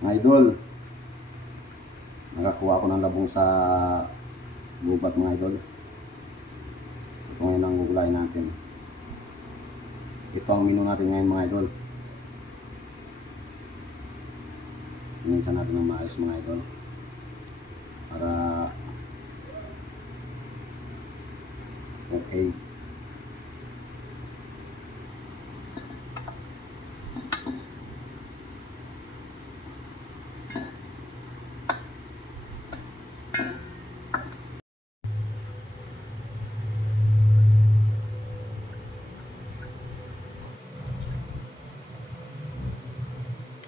Idol, nakakuha ako ng labong sa gubat mga idol. Ito ngayon ang gugulayin natin. Ito ang menu natin ngayon mga idol. Minsan natin ng maayos mga idol. Para okay.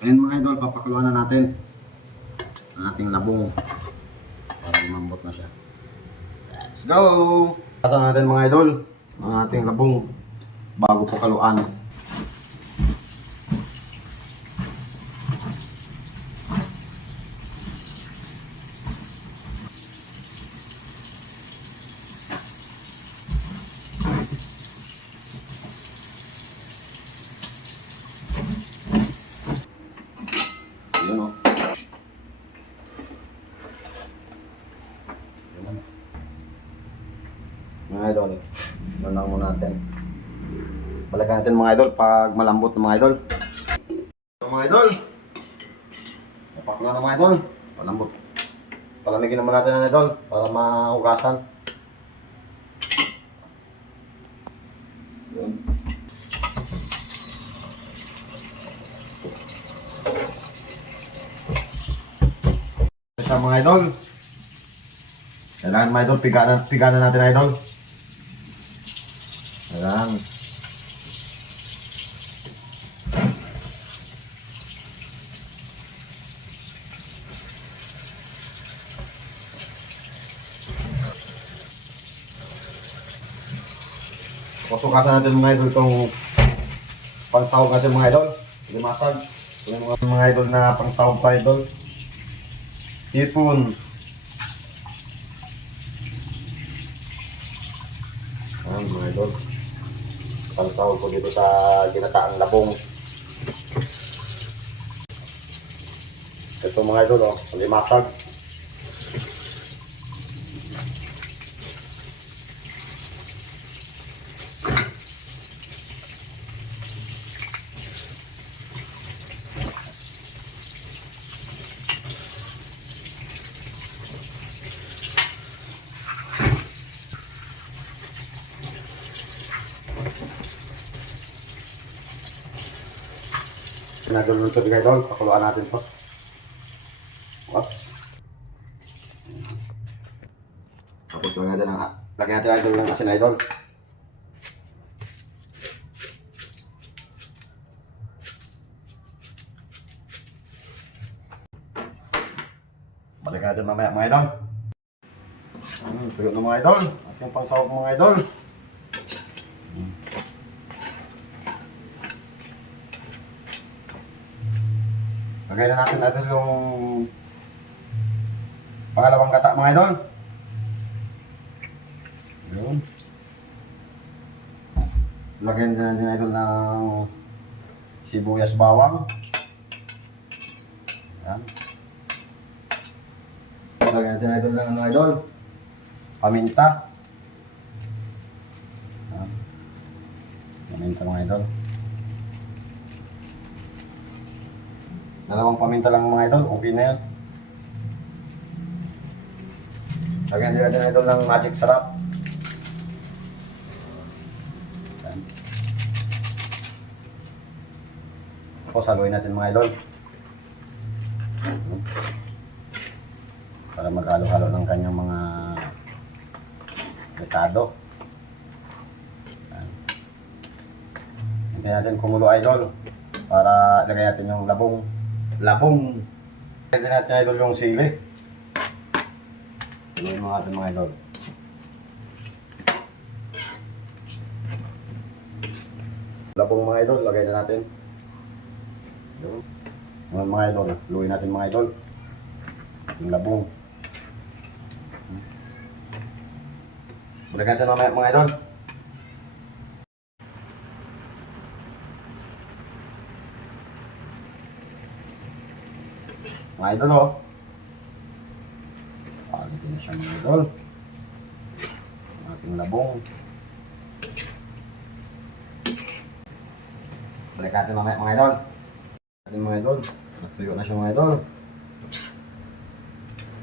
Ayan mga idol, papakuluan na natin ang ating labong para lumambot na siya. Let's go! Pasa natin mga idol ang ating labong bago po kaluan. Yun o. Yun o. Mga idol, yun lang muna natin. Balikan natin mga idol pag malambot ng mga idol. So, mga idol, napak na mga idol, malambot. Palamigin naman natin ang idol para mahugasan. Yun. Sa mga idol. Kailangan mga idol, piganan, piganan natin idol. Ayan. Pasukasan natin mga idol itong pansahog natin mga idol. Limasag. Yung mga, mga idol na pansahog pa idol. Hipon. Ayan mga idol. Pansahog ko dito sa ginataang labong. Ito mga idol oh, limasag. Pinagulong ito mga idol, pakuluan natin to. What? Tapos lagyan natin ang lagyan natin idol ng asin idol. Balikan natin mamaya mga idol. Hmm, tuyo na mga idol. At yung pangsawag mga idol. Lagay na natin natin yung pangalawang gata mga idol. Yun. Lagyan na natin idol ng sibuyas bawang. Yan. Lagyan natin idol ng ano idol. Paminta. Yan. Paminta mga idol. Dalawang paminta lang mga idol, okay na yan. Lagyan din natin idol ng magic sarap. Tapos haluin natin mga idol. Para maghalo-halo ng kanyang mga. Yan. Hintayin natin kumulo idol para lagay natin yung labong labong. Pwede natin idol yung sili. Yung mga ating mga idol? Labong mga idol, lagay na natin. Yun. Mga mga idol, luwi natin mga idol. Yung labong. Balikan natin mamaya mga idol. Mga idol, oh. Quality na siya, mga idol. Ang ating labong. Balik natin mamaya, mga idol. Ating mga idol. Natuyo na siya, mga idol.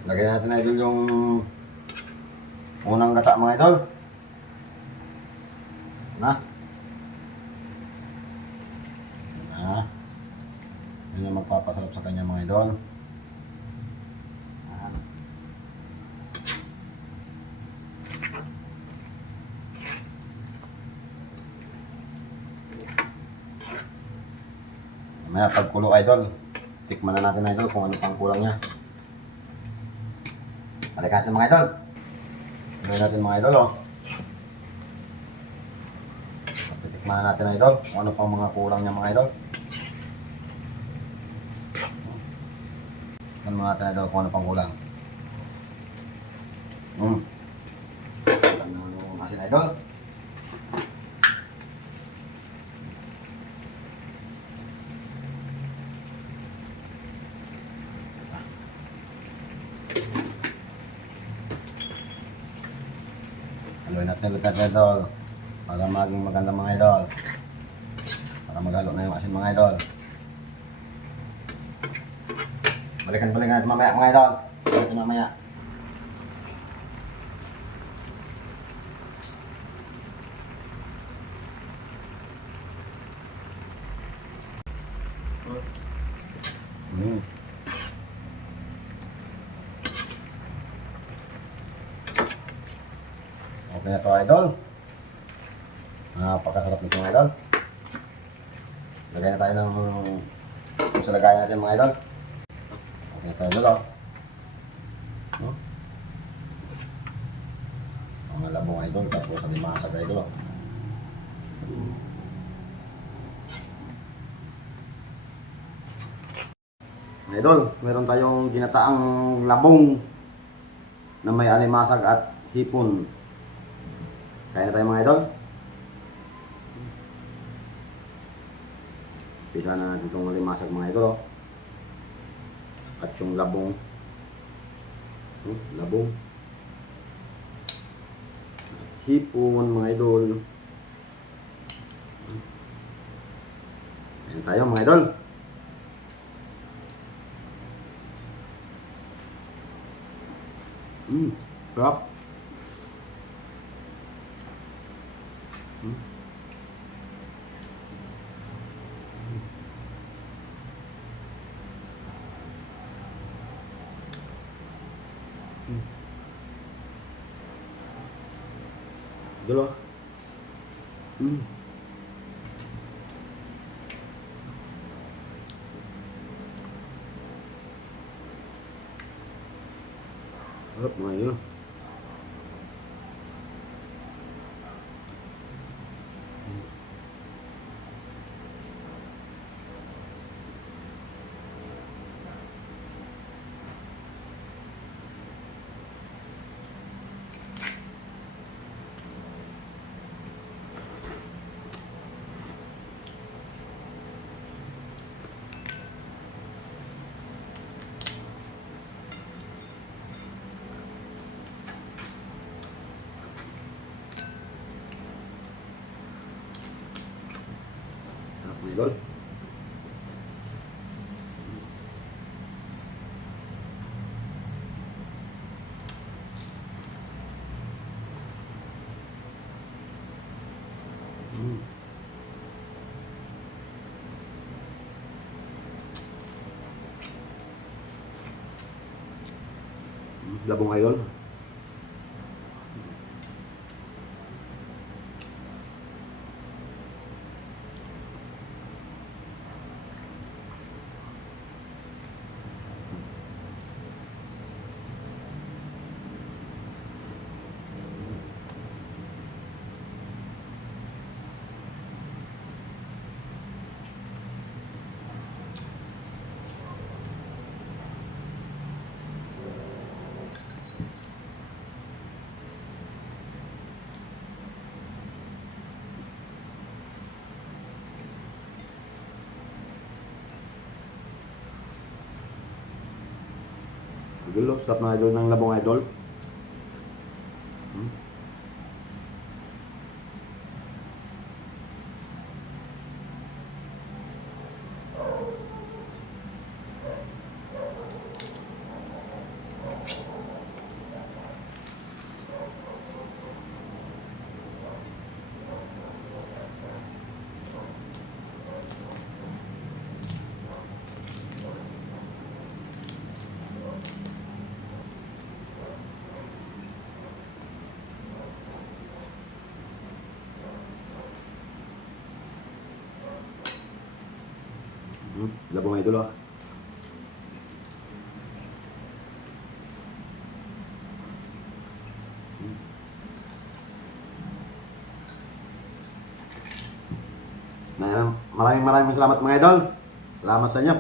Lagay natin, idol, yung unang gata, mga idol. Na. Na. Yun yung magpapasarap sa kanya, mga idol. Yan. Mamaya pagkulo idol, tikman na natin idol kung ano pang kulang niya. Balik natin mga idol. Balik natin mga idol oh. Titikman na natin idol kung ano pang mga kulang niya mga idol. Tikman mo natin idol kung ano pang kulang. Hmm. Ano asin idol? Ulit natin idol. Para maging maganda mga idol. Para maghalo na yung asin mga idol. Balikan balikan natin mamaya mga idol. Balikan mamaya. Hmm. Okay na to idol. Napakasarap nito idol. Lagay na tayo ng kung sa lagayan natin mga idol. Okay tayo idol oh. No? Mga labong idol tapos ang limasag idol oh. Idol, meron tayong ginataang labong na may alimasag at hipon. Kaya na tayo mga idol. Pisa na natin itong alimasag mga idol. Oh. At yung labong. Hmm, labong. Hipon mga idol. Ayan tayo mga idol. Hmm, sarap. Hmm. Hmm. Dalawa. Hmm. Sarap mga yun. Sarap mga idol. Mm. Labong idol. Gulo, sarap mga idol ng labong idol. Hmm? Hmm? Labong idol ah. Maraming maraming salamat mga idol. Salamat sa inyo.